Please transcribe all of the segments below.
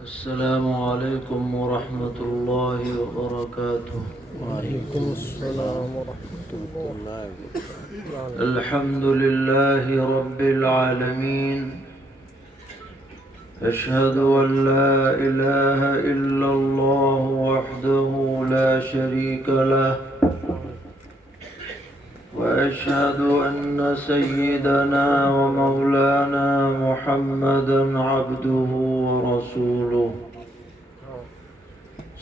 السلام علیکم ورحمۃ اللہ وبرکاتہ۔ وعلیکم السلام ورحمۃ اللہ وبرکاتہ۔ الحمد للہ رب العالمین، اشہد ان لا الہ الا اللہ وحدہ لا شریک لہ، واشہد ان سیدنا ومولانا محمدا عبدہ ورسولہ،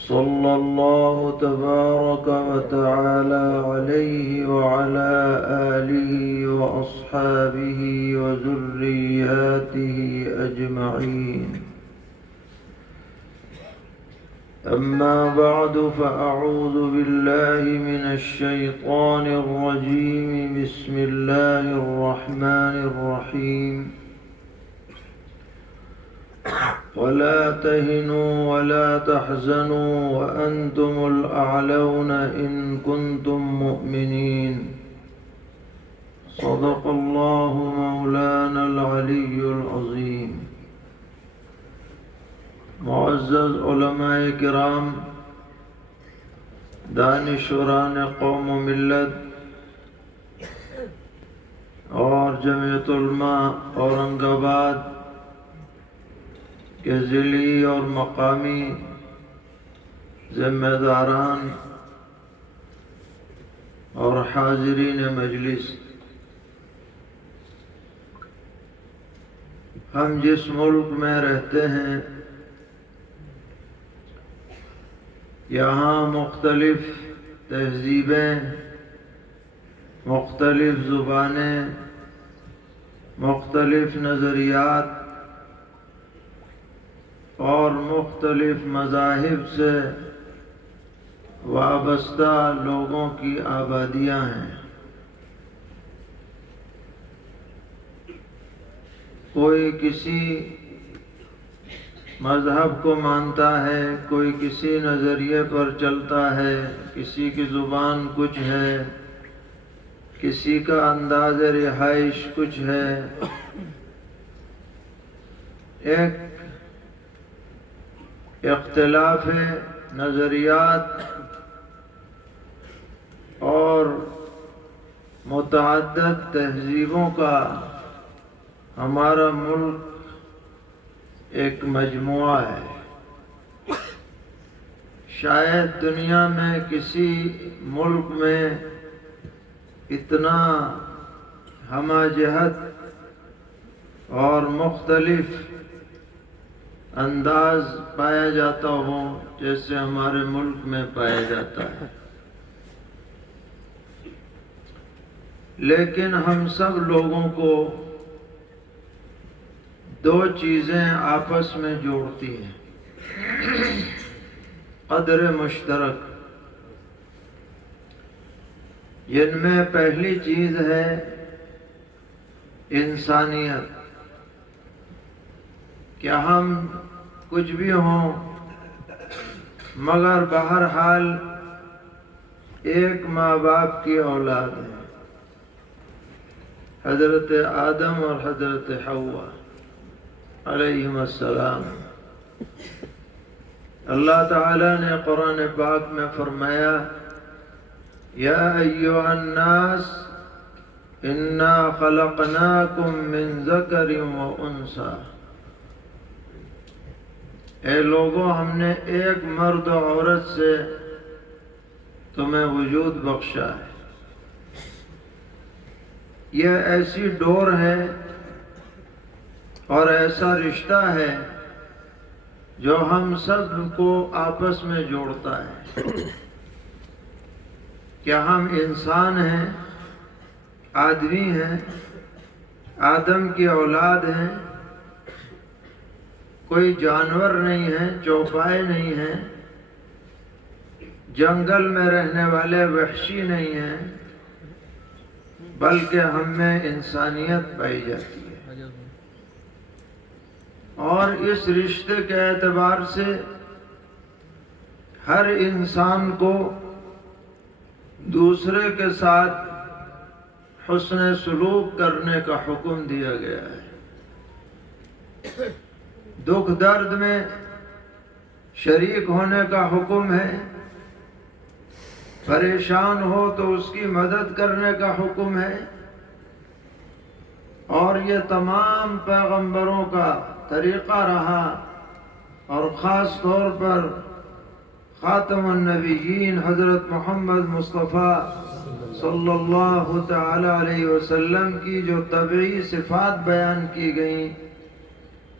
صلی اللہ تبارک وتعالی علیہ وعلى آلہ واصحابہ وذریاتہ اجمعین۔ اما بعد فاعوذ باللہ من الشیطان الرجیم، بسم اللہ الرحمن الرحیم۔ ولا تهنوا ولا تحزنوا وأنتم الأعلون إن كنتم مؤمنين، صدق الله مولانا العلي العظيم۔ معزز علماء کرام، دانشوران قوم و ملت اور جمعیت علماء اورنگ آباد کے ضلعی اور مقامی ذمہ داران اور حاضرین مجلس، ہم جس ملک میں رہتے ہیں یہاں مختلف تہذیبیں، مختلف زبانیں، مختلف نظریات اور مختلف مذاہب سے وابستہ لوگوں کی آبادیاں ہیں۔ کوئی کسی مذہب کو مانتا ہے، کوئی کسی نظریے پر چلتا ہے، کسی کی زبان کچھ ہے، کسی کا انداز رہائش کچھ ہے۔ ایک اختلاف نظریات اور متعدد تہذیبوں کا ہمارا ملک ایک مجموعہ ہے۔ شاید دنیا میں کسی ملک میں اتنا ہمہ جہت اور مختلف انداز پایا جاتا ہو جیسے ہمارے ملک میں پایا جاتا ہے، لیکن ہم سب لوگوں کو دو چیزیں آپس میں جوڑتی ہیں، قدر مشترک۔ جن میں پہلی چیز ہے انسانیت، کہ ہم کچھ بھی ہوں مگر بہرحال ایک ماں باپ کی اولاد ہے، حضرت آدم اور حضرت حوا علیہم السلام۔ اللہ تعالیٰ نے قرآن پاک میں فرمایا، یا ایھا الناس انا خلقناکم من ذکر و انثی، اے لوگوں ہم نے ایک مرد و عورت سے تمہیں وجود بخشا ہے۔ یہ ایسی ڈور ہے اور ایسا رشتہ ہے جو ہم سب کو آپس میں جوڑتا ہے۔ کیا ہم انسان ہیں، آدمی ہیں، آدم کی اولاد ہیں، کوئی جانور نہیں ہے، چوپائے نہیں ہیں، جنگل میں رہنے والے وحشی نہیں ہیں، بلکہ ہم میں انسانیت پائی جاتی ہے۔ اور اس رشتے کے اعتبار سے ہر انسان کو دوسرے کے ساتھ حسن سلوک کرنے کا حکم دیا گیا ہے۔ دکھ درد میں شریک ہونے کا حکم ہے، پریشان ہو تو اس کی مدد کرنے کا حکم ہے، اور یہ تمام پیغمبروں کا طریقہ رہا، اور خاص طور پر خاتم النبیین حضرت محمد مصطفیٰ صلی اللہ تعالی علیہ وسلم کی جو طبعی صفات بیان کی گئیں،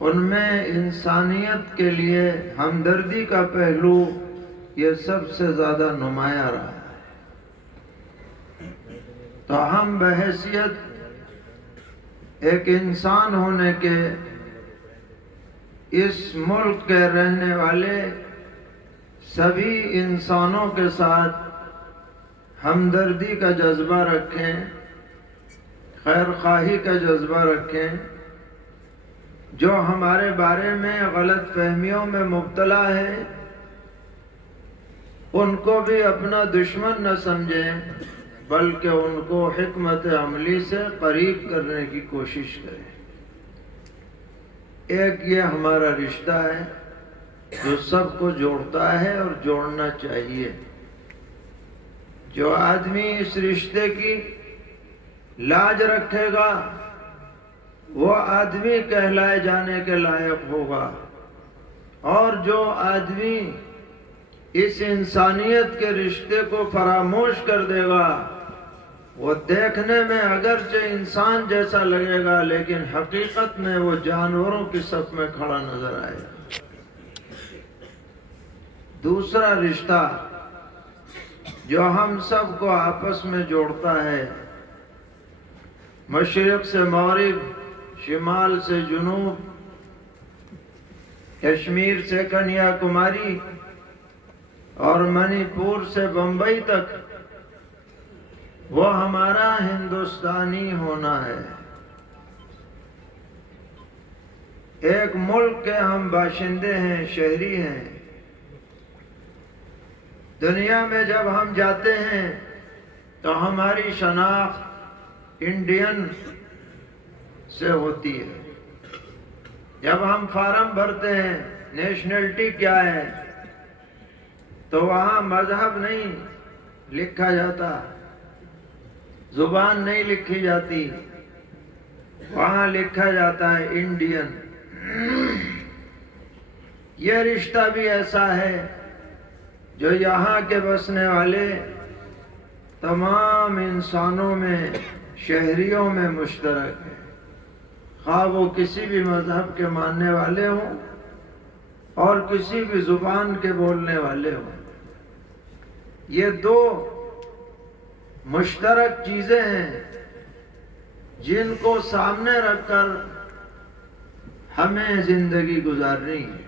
ان میں انسانیت کے لیے ہمدردی کا پہلو یہ سب سے زیادہ نمایاں رہا ہے۔ تو ہم بحیثیت ایک انسان ہونے کے اس ملک کے رہنے والے سبھی انسانوں کے ساتھ ہمدردی کا جذبہ رکھیں، خیر خواہی کا جذبہ رکھیں، جو ہمارے بارے میں غلط فہمیوں میں مبتلا ہے ان کو بھی اپنا دشمن نہ سمجھیں، بلکہ ان کو حکمت عملی سے قریب کرنے کی کوشش کریں۔ ایک یہ ہمارا رشتہ ہے جو سب کو جوڑتا ہے اور جوڑنا چاہیے۔ جو آدمی اس رشتے کی لاج رکھے گا وہ آدمی کہلائے جانے کے لائق ہوگا، اور جو آدمی اس انسانیت کے رشتے کو فراموش کر دے گا وہ دیکھنے میں اگرچہ انسان جیسا لگے گا لیکن حقیقت میں وہ جانوروں کی صف میں کھڑا نظر آئے گا۔ دوسرا رشتہ جو ہم سب کو آپس میں جوڑتا ہے، مشرق سے مغرب، شمال سے جنوب، کشمیر سے کنیا کماری اور منی پور سے بمبئی تک، وہ ہمارا ہندوستانی ہونا ہے۔ ایک ملک کے ہم باشندے ہیں، شہری ہیں۔ دنیا میں جب ہم جاتے ہیں تو ہماری شناخت انڈین سے ہوتی ہے۔ جب ہم فارم بھرتے ہیں نیشنلٹی کیا ہے تو وہاں مذہب نہیں لکھا جاتا، زبان نہیں لکھی جاتی، وہاں لکھا جاتا ہے انڈین۔ یہ رشتہ بھی ایسا ہے جو یہاں کے بسنے والے تمام انسانوں میں، شہریوں میں مشترک ہے، خواہ وہ کسی بھی مذہب کے ماننے والے ہوں اور کسی بھی زبان کے بولنے والے ہوں۔ یہ دو مشترک چیزیں ہیں جن کو سامنے رکھ کر ہمیں زندگی گزارنی ہے،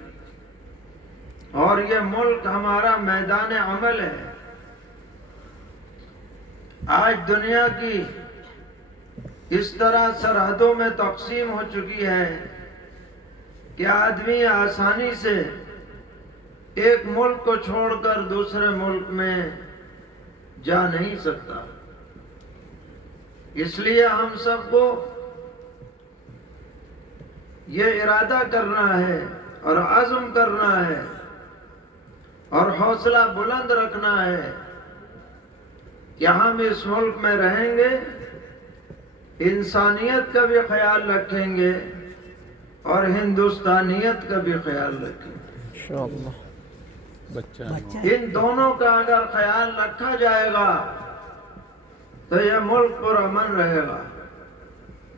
اور یہ ملک ہمارا میدان عمل ہے۔ آج دنیا کی اس طرح سرحدوں میں تقسیم ہو چکی ہے کہ آدمی آسانی سے ایک ملک کو چھوڑ کر دوسرے ملک میں جا نہیں سکتا۔ اس لیے ہم سب کو یہ ارادہ کرنا ہے اور عزم کرنا ہے اور حوصلہ بلند رکھنا ہے کہ ہم اس ملک میں رہیں گے، انسانیت کا بھی خیال رکھیں گے اور ہندوستانیت کا بھی خیال رکھیں گے۔ انشاءاللہ۔ ان دونوں کا اگر خیال رکھا جائے گا تو یہ ملک پرامن رہے گا،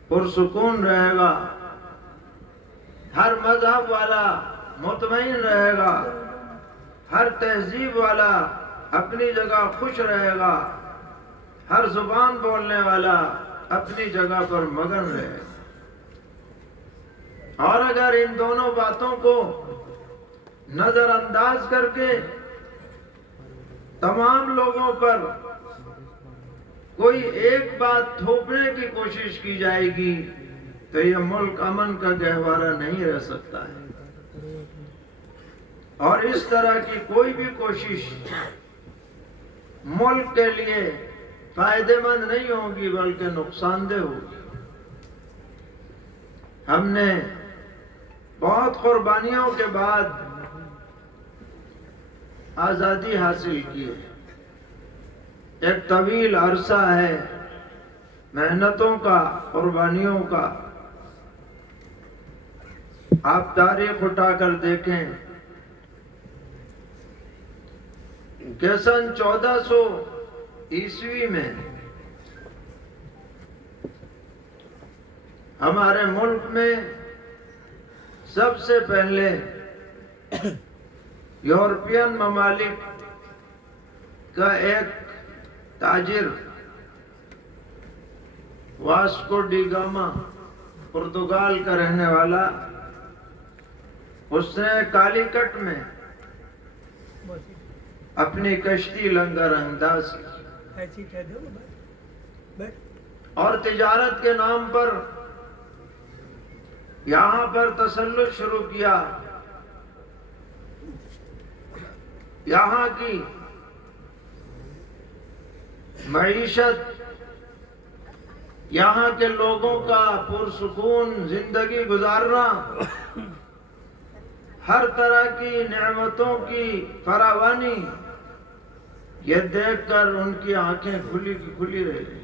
پرسکون رہے گا، ہر مذہب والا مطمئن رہے گا، ہر تہذیب والا اپنی جگہ خوش رہے گا، ہر زبان بولنے والا اپنی جگہ پر مگن رہے گا۔ اور اگر ان دونوں باتوں کو نظر انداز کر کے تمام لوگوں پر کوئی ایک بات تھوپنے کی کوشش کی جائے گی تو یہ ملک امن کا گہوارہ نہیں رہ سکتا ہے۔ اور اس طرح کی کوئی بھی کوشش ملک کے لیے فائدہ مند نہیں ہوگی بلکہ نقصان دہ ہوگی۔ ہم نے بہت قربانیوں کے بعد آزادی حاصل کی ہے، ایک طویل عرصہ ہے محنتوں کا، قربانیوں کا۔ آپ تاریخ اٹھا کر دیکھیں کہ سن 1400 عیسوی میں ہمارے ملک میں سب سے پہلے یورپین ممالک کا ایک تاجر واسکو ڈی گاما، پرتگال کا رہنے والا، اس نے کالی کٹ میں اپنی کشتی لنگر انداز کی اور تجارت کے نام پر یہاں پر تسلط شروع کیا۔ یہاں کی معیشت، یہاں کے لوگوں کا پرسکون زندگی گزارنا، ہر طرح کی نعمتوں کی فراوانی، یہ دیکھ کر ان کی آنکھیں کھلی کی کھلی رہ گئی۔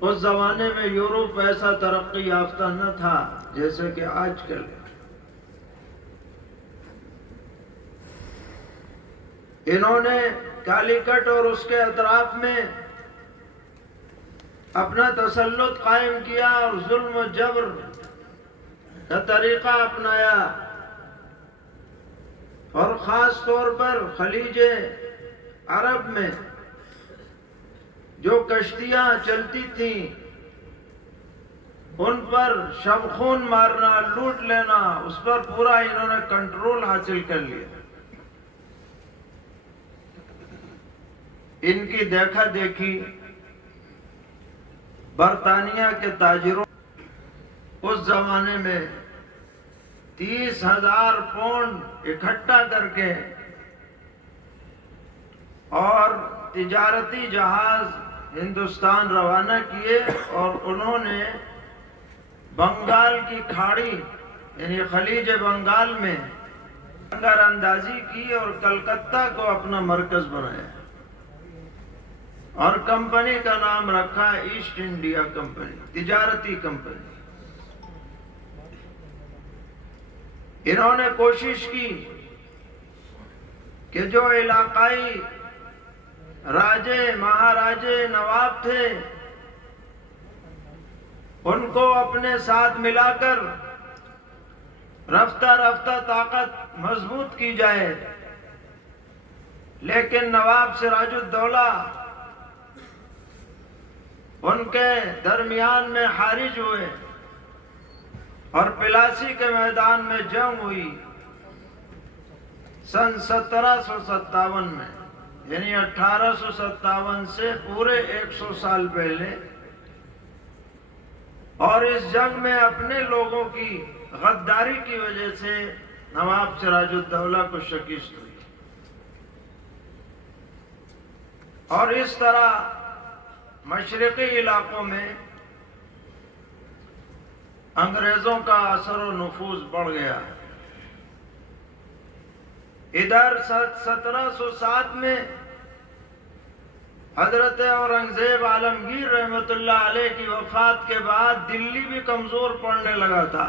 اس زمانے میں یورپ ایسا ترقی یافتہ نہ تھا جیسے کہ آج کل۔ انہوں نے کالی کٹ اور اس کے اطراف میں اپنا تسلط قائم کیا اور ظلم و جبر کا طریقہ اپنایا، اور خاص طور پر خلیج عرب میں جو کشتیاں چلتی تھیں ان پر شبخون مارنا، لوٹ لینا، اس پر پورا انہوں نے کنٹرول حاصل کر لیا۔ ان کی دیکھا دیکھی برطانیہ کے تاجروں اس زمانے میں 30,000 پاؤنڈ اکٹھا کر کے اور تجارتی جہاز ہندوستان روانہ کیے، اور انہوں نے بنگال کی کھاڑی یعنی خلیج بنگال میں لنگر اندازی کی اور کلکتہ کو اپنا مرکز بنایا، اور کمپنی کا نام رکھا ایسٹ انڈیا کمپنی، تجارتی کمپنی۔ انہوں نے کوشش کی کہ جو علاقائی راجے، مہاراجے، نواب تھے ان کو اپنے ساتھ ملا کر رفتہ رفتہ طاقت مضبوط کی جائے، لیکن نواب سراج الدولہ ان کے درمیان میں خارج ہوئے اور پلاسی کے میدان میں جنگ ہوئی سن 1757 میں، یعنی 1857 سے پورے 100 سال پہلے۔ اور اس جنگ میں اپنے لوگوں کی غداری کی وجہ سے نواب سراج الدولہ کو شکست ہوئی، اور اس طرح مشرقی علاقوں میں انگریزوں کا اثر و نفوذ بڑھ گیا۔ ادھر 1707 میں حضرت اورنگزیب عالمگیر رحمت اللہ علیہ کی وفات کے بعد دلی بھی کمزور پڑنے لگا تھا،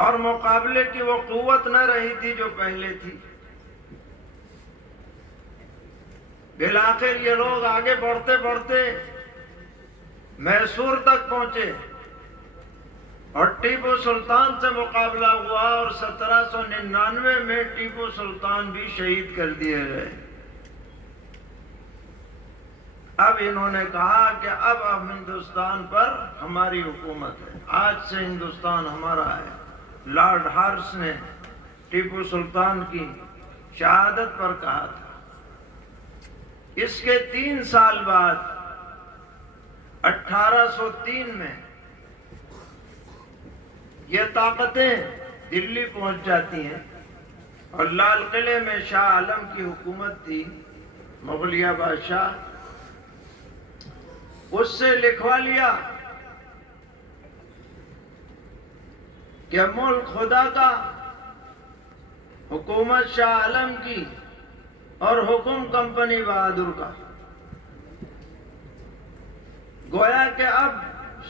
اور مقابلے کی وہ قوت نہ رہی تھی جو پہلے تھی۔ بالآخر یہ لوگ آگے بڑھتے بڑھتے میسور تک پہنچے، اور ٹیپو سلطان سے مقابلہ ہوا، اور 1799 میں ٹیپو سلطان بھی شہید کر دیے گئے۔ اب انہوں نے کہا کہ اب ہندوستان پر ہماری حکومت ہے، آج سے ہندوستان ہمارا ہے۔ لارڈ ہارس نے ٹیپو سلطان کی شہادت پر کہا تھا۔ اس کے 3 سال بعد 1803 میں یہ طاقتیں دلی پہنچ جاتی ہیں، اور لال قلعے میں شاہ عالم کی حکومت تھی، مغلیہ بادشاہ، اس سے لکھوا لیا کہ ملک خدا کا، حکومت شاہ عالم کی اور حکم کمپنی بہادر کا۔ گویا کہ اب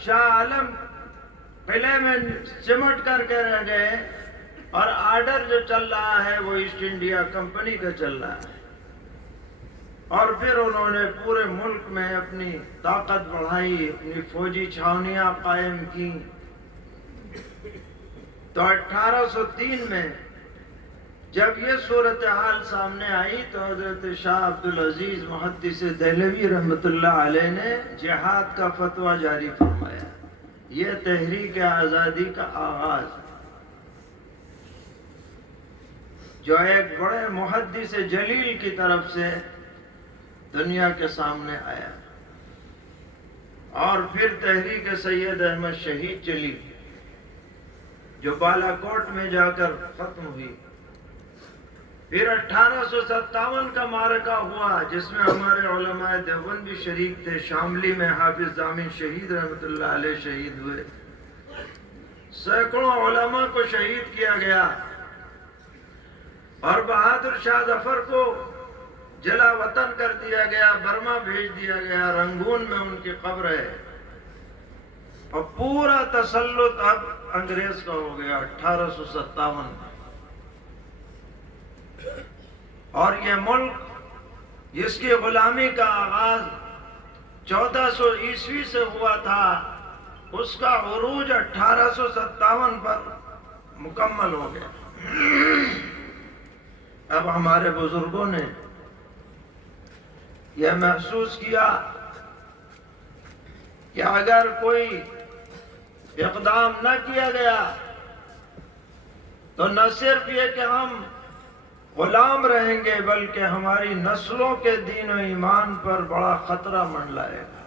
شاہ عالم قلعے میں سمٹ کر کے رہ گئے اور آرڈر جو چل رہا ہے وہ ایسٹ انڈیا کمپنی کا چل رہا ہے۔ اور پھر انہوں نے پورے ملک میں اپنی طاقت بڑھائی، اپنی فوجی چھاونیاں قائم کی۔ تو 1803 میں جب یہ صورتحال سامنے آئی تو حضرت شاہ عبدالعزیز محدث دہلوی رحمۃ اللہ علیہ نے جہاد کا فتویٰ جاری فرمایا۔ یہ تحریک آزادی کا آغاز جو ایک بڑے محدث جلیل کی طرف سے دنیا کے سامنے آیا، اور پھر تحریک سید احمد شہید چلی جو بالا کوٹ میں جا کر ختم ہوئی۔ پھر 1857 کا معرکہ ہوا جس میں ہمارے علماء دیوبند بھی شریک تھے۔ شاملی میں حافظ ضامن شہید رحمۃ اللہ علیہ شہید ہوئے، سینکڑوں علماء کو شہید کیا گیا، اور بہادر شاہ ظفر کو جلا وطن کر دیا گیا، برما بھیج دیا گیا، رنگون میں ان کی قبر ہے۔ اور پورا تسلط اب انگریز کا ہو گیا 1857 میں۔ اور یہ ملک جس کی غلامی کا آغاز 1400 عیسوی سے ہوا تھا، اس کا عروج 1857 پر مکمل ہو گیا۔ اب ہمارے بزرگوں نے یہ محسوس کیا کہ اگر کوئی اقدام نہ کیا گیا تو نہ صرف یہ کہ ہم غلام رہیں گے بلکہ ہماری نسلوں کے دین و ایمان پر بڑا خطرہ منڈلائے گا۔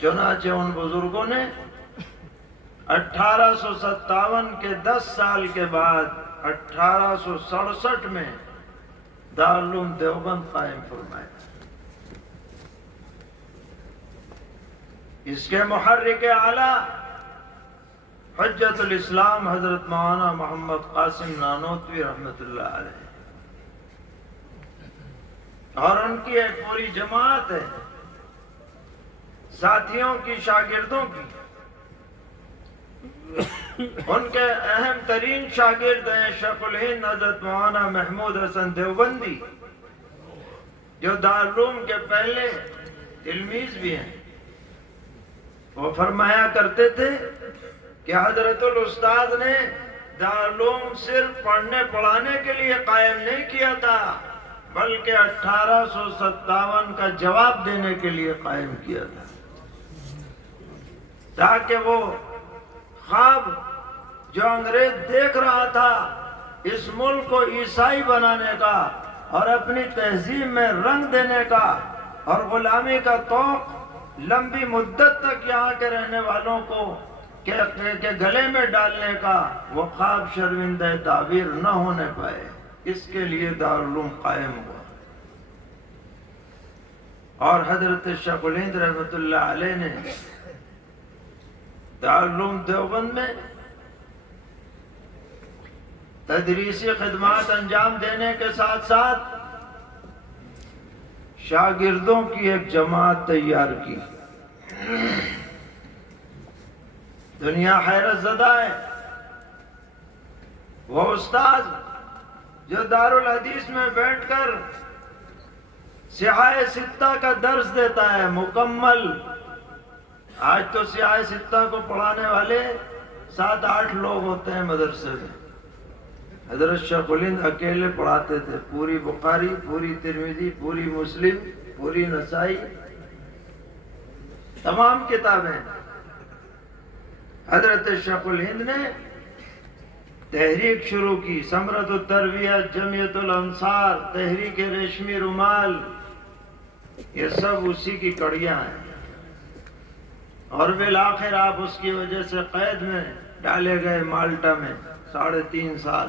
چنانچہ ان بزرگوں نے 1857 کے 10 سال کے بعد 1867 میں دارالعلوم دیوبند قائم فرمایا۔ اس کے محرک اعلیٰ حجت الاسلام حضرت مولانا محمد قاسم نانوتوی رحمۃ اللہ علیہ، اور ان کی ایک پوری جماعت ہے ساتھیوں کی، شاگردوں کی۔ ان کے اہم ترین شاگرد ہیں شیخ الہند حضرت مولانا محمود حسن دیوبندی، جو دارالعلوم کے پہلے تلمیذ بھی ہیں۔ وہ فرمایا کرتے تھے کہ حضرت الاستاذ نے دارالعلوم صرف پڑھنے پڑھانے کے لیے قائم نہیں کیا تھا بلکہ 1857 کا جواب دینے کے لیے قائم کیا تھا، تاکہ وہ خواب جو انگریز دیکھ رہا تھا اس ملک کو عیسائی بنانے کا اور اپنی تہذیب میں رنگ دینے کا اور غلامی کا توق لمبی مدت تک یہاں کے رہنے والوں کو کے گلے میں ڈالنے کا، وہ خواب شرمندہ تعبیر نہ ہونے پائے، اس کے لیے دارالعلوم قائم ہوا۔ اور حضرت شیخ الہند رحمۃ اللہ علیہ نے دارالعلوم دیوبند میں تدریسی خدمات انجام دینے کے ساتھ ساتھ شاگردوں کی ایک جماعت تیار کی۔ دنیا حیرت زدہ ہے، وہ استاذ جو دارالحدیث میں بیٹھ کر سیاہ ستہ کا درس دیتا ہے مکمل۔ آج تو سیاہ ستہ کو پڑھانے والے 7-8 لوگ ہوتے ہیں مدرسے میں، حضرت شیخ الہند اکیلے پڑھاتے تھے پوری بخاری، پوری ترمذی، پوری مسلم، پوری نسائی، تمام کتابیں۔ حضرت شیخ الہند نے تحریک شروع کی، ثمرۃ التربیت، جمعیت الانصار، تحریک ریشمی رومال، یہ سب اسی کی کڑیاں ہیں۔ اور بالآخر آپ اس کی وجہ سے قید میں ڈالے گئے مالٹا میں 3.5 سال۔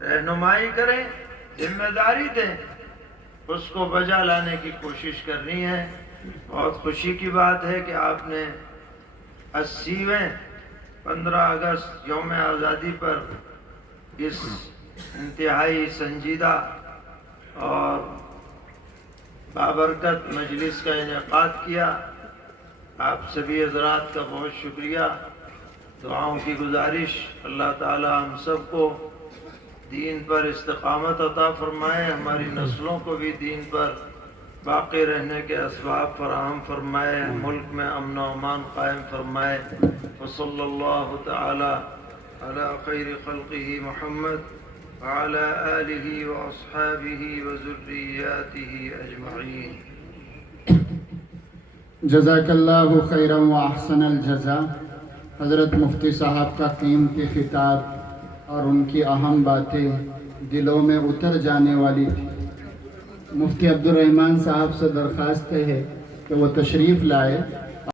رہنمائی کریں، ذمہ داری دیں، اس کو بجا لانے کی کوشش کرنی ہے۔ بہت خوشی کی بات ہے کہ آپ نے 80ویں 15 اگست یوم آزادی پر اس انتہائی سنجیدہ اور بابرکت مجلس کا انعقاد کیا۔ آپ سبھی حضرات کا بہت شکریہ۔ دعاؤں کی گزارش، اللہ تعالی ہم سب کو دین پر استقامت عطا فرمائے، ہماری نسلوں کو بھی دین پر باقی رہنے کے اسباب فراہم فرمائے، ملک میں امن و امان قائم فرمائے۔ وصلی اللہ تعالی علی خیر خلقہ محمد وعلی آلہ واصحابہ وذریاتہ اجمعین۔ جزاک اللہ خیرا و احسن الجزا۔ حضرت مفتی صاحب کا قیمتی خطاب اور ان کی اہم باتیں دلوں میں اتر جانے والی تھی۔ مفتی عبد الرحمن صاحب سے درخواست ہے کہ وہ تشریف لائے